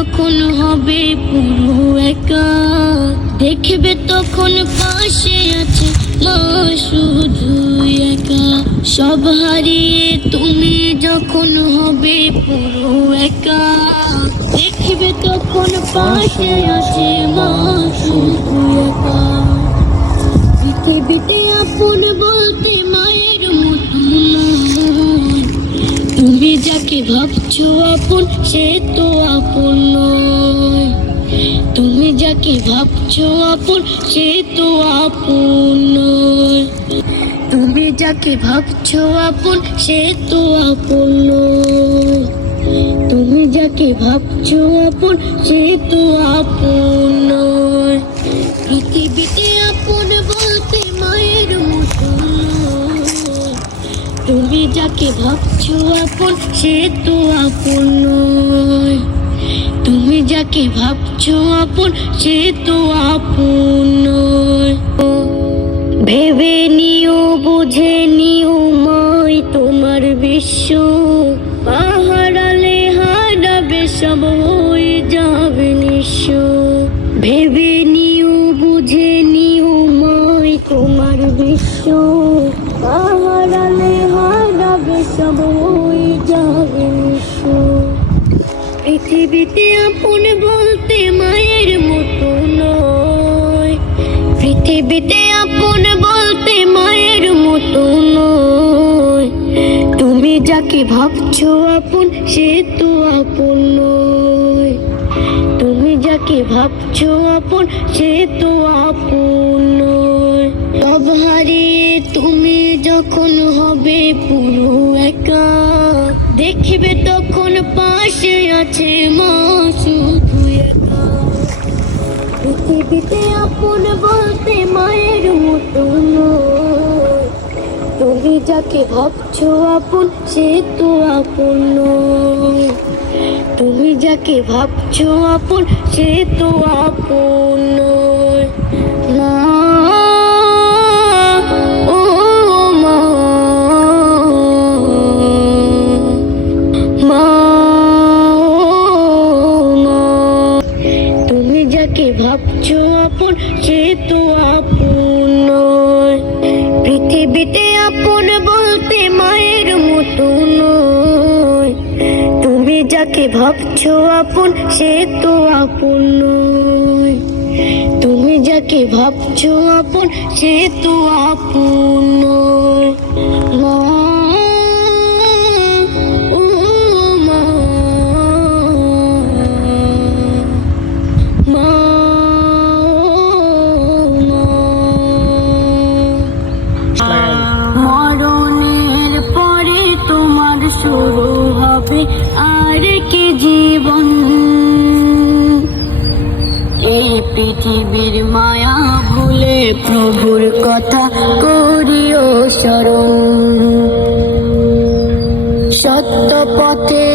যখন হবে পুরো একা, দেখবে তখন পাশে আছে মা শুধু একা। সব হারিয়ে তুমি যখন হবে পুরো একা, দেখবে তখন পাশে আছে মা শুধু একা। পৃথিবীতে ভাবছ আপন, সে তো আপন তুমি যাকে ভাবছ আপন, সে তো আপন তুমি যাকে ভাবছ আপন, সে তো আপন তুমি যাকে ভাবছ আপন, সে তো আপন পৃথিবীতে আপন যাকে ভাবছ আপন, সে তো আপন নয়। তুমি যাকে ভাবছ আপন, সে তো আপন নয়। ভেবে নিও, বুঝে নিও মাই, তোমার বিশ্ব। পাহাড়ালে হারাবে সব, হয়ে যাবে নিঃস্ব। ভেবে নিও, বুঝে নিও মাই, তোমার বিশ্ব। সব হয়ে যাবে পৃথিবীতে আপন বলতে মায়ের মতো নয়। পৃথিবীতে আপন বলতে মায়ের মতো নয়। তুমি যাকে ভাবছ আপন, সে তো আপন নয়। তুমি যাকে ভাবছ আপন, সে তো আপন নয়। তুমি যখন হবে পুরো দেখবে তখন পাশে আছে মা, শুধু পৃথিবীতে আপন বলতে মায়ের মতো তুমি যাকে ভাবছ আপন, সে তো আপন তুমি যাকে ভাবছ আপন, সে তো ভাবছ আপন, সে তো আপন পৃথিবীতে আপন বলতে মায়ের মতো নয়। তুমি যাকে ভাবছ আপন, সে তো আপন নয়। তুমি যাকে ভাবছ আপন, সে তো আপন নয়। আর কি জীবন। এই পৃথিবীর মায়া ভুলে প্রভুর কথা করিও স্মরণ সত্য পথে